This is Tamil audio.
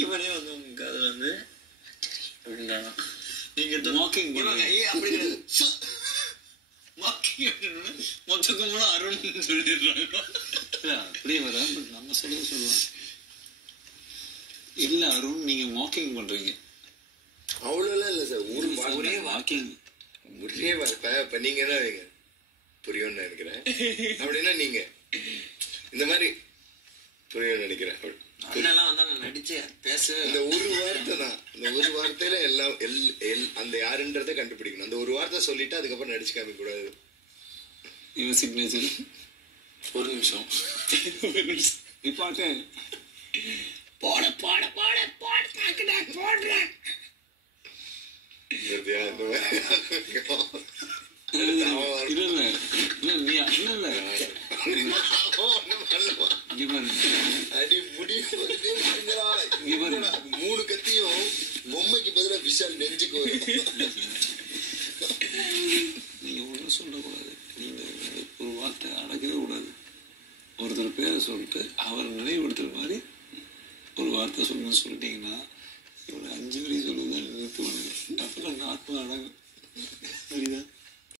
இவனே வந்து உங்க காதுல வந்து நீங்க வாக்கிங் அப்படி மொத்தக்கும் அருண் சொல்லிடுறாங்க. அப்படியே வர நம்ம சொல்லலாம். இல்ல அருண், நீங்க வாக்கிங் பண்றீங்க. அவ்வளவுலாம் இல்ல சார். ஒரே வாக்கிங் ஒரே இப்ப நீங்க என்ன வைங்க புரியும்னு நினைக்கிறேன். அப்படின்னா நீங்க இந்த மாதிரி புரியும் நினைக்கிறேன். இந்த ஒரு வார்த்தை தான், இந்த ஒரு வார்த்தையில எல்லாம் அந்த யாருன்றதை கண்டுபிடிக்கணும். அந்த ஒரு வார்த்தை சொல்லிட்டு அதுக்கப்புறம் நடிச்சு காமிக்க கூடாது. இவன் சிக்னேச்சர். ஒரு நிமிஷம் இப்பாட்டு போட போட போட போட தாக்குடா போடுற மூணு கத்தியும் பொம்மைக்கு பதிலா விஷால் நெஞ்சுக்கு நீங்க ஒன்றும் சொல்லக்கூடாது. நீங்க ஒரு வார்த்தை அடக்கவே கூடாது. ஒருத்தர் பேரை சொல்லிட்டு அவர் நினைவுபடுத்துற மாதிரி ஒரு வார்த்தை சொல்லணும்னு சொல்லிட்டீங்கன்னா இவ்வளவு 5 வரி சொல்லுவதான் நிறுத்துவானுங்க. அப்பெல்லாம் ஆத்மா அடங்கும். புரியுதா?